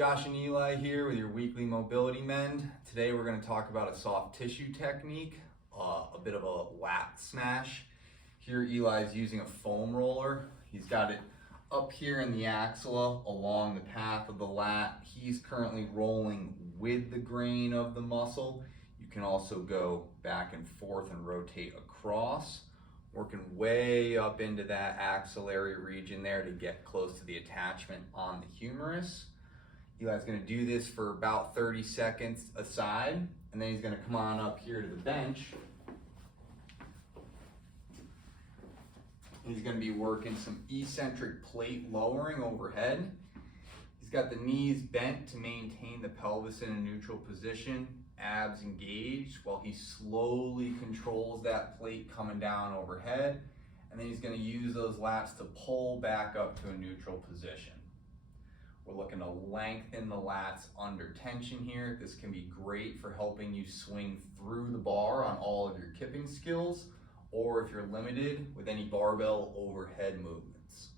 Josh and Eli here with your weekly mobility mend. Today we're going to talk about a soft tissue technique, a bit of a lat smash. Here Eli's using a foam roller. He's got it up here in the axilla along the path of the lat. He's currently rolling with the grain of the muscle. You can also go back and forth and rotate across, working way up into that axillary region there to get close to the attachment on the humerus. Eli's going to do this for about 30 seconds aside, and then he's going to come on up here to the bench. He's going to be working some eccentric plate lowering overhead. He's got the knees bent to maintain the pelvis in a neutral position, abs engaged, while he slowly controls that plate coming down overhead. And then he's going to use those lats to pull back up to a neutral position. We're looking to lengthen the lats under tension here. This can be great for helping you swing through the bar on all of your kipping skills, or if you're limited with any barbell overhead movements.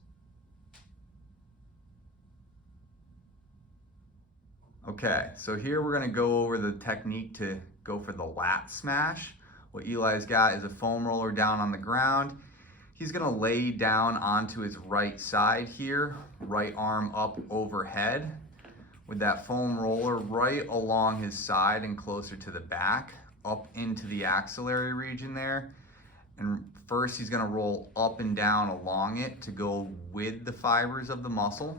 Okay, so here we're gonna go over the technique to go for the lat smash. What Eli's got is a foam roller down on the ground. He's gonna lay down onto his right side here, right arm up overhead, with that foam roller right along his side and closer to the back, up into the axillary region there. And first he's gonna roll up and down along it to go with the fibers of the muscle.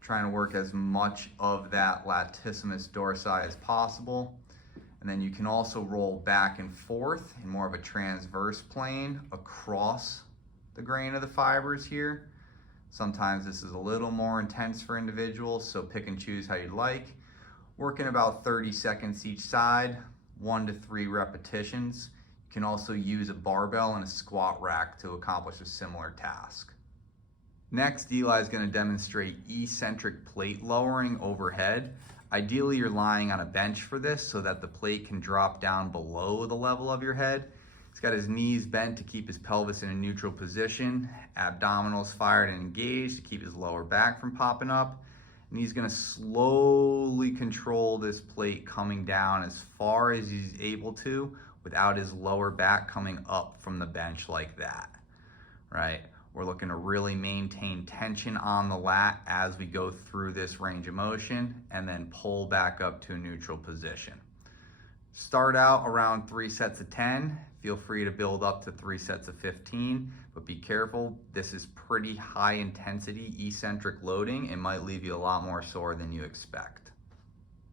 Trying to work as much of that latissimus dorsi as possible. And then you can also roll back and forth in more of a transverse plane across the grain of the fibers here. Sometimes this is a little more intense for individuals, so pick and choose how you'd like. Working about 30 seconds each side, 1 to 3 repetitions. You can also use a barbell and a squat rack to accomplish a similar task. Next, Eli is going to demonstrate eccentric plate lowering overhead. Ideally, you're lying on a bench for this so that the plate can drop down below the level of your head. He's got his knees bent to keep his pelvis in a neutral position, abdominals fired and engaged to keep his lower back from popping up. And he's gonna slowly control this plate coming down as far as he's able to without his lower back coming up from the bench like that, right? We're looking to really maintain tension on the lat as we go through this range of motion and then pull back up to a neutral position. Start out around 3 sets of 10. Feel free to build up to 3 sets of 15, but be careful. This is pretty high intensity eccentric loading. It might leave you a lot more sore than you expect.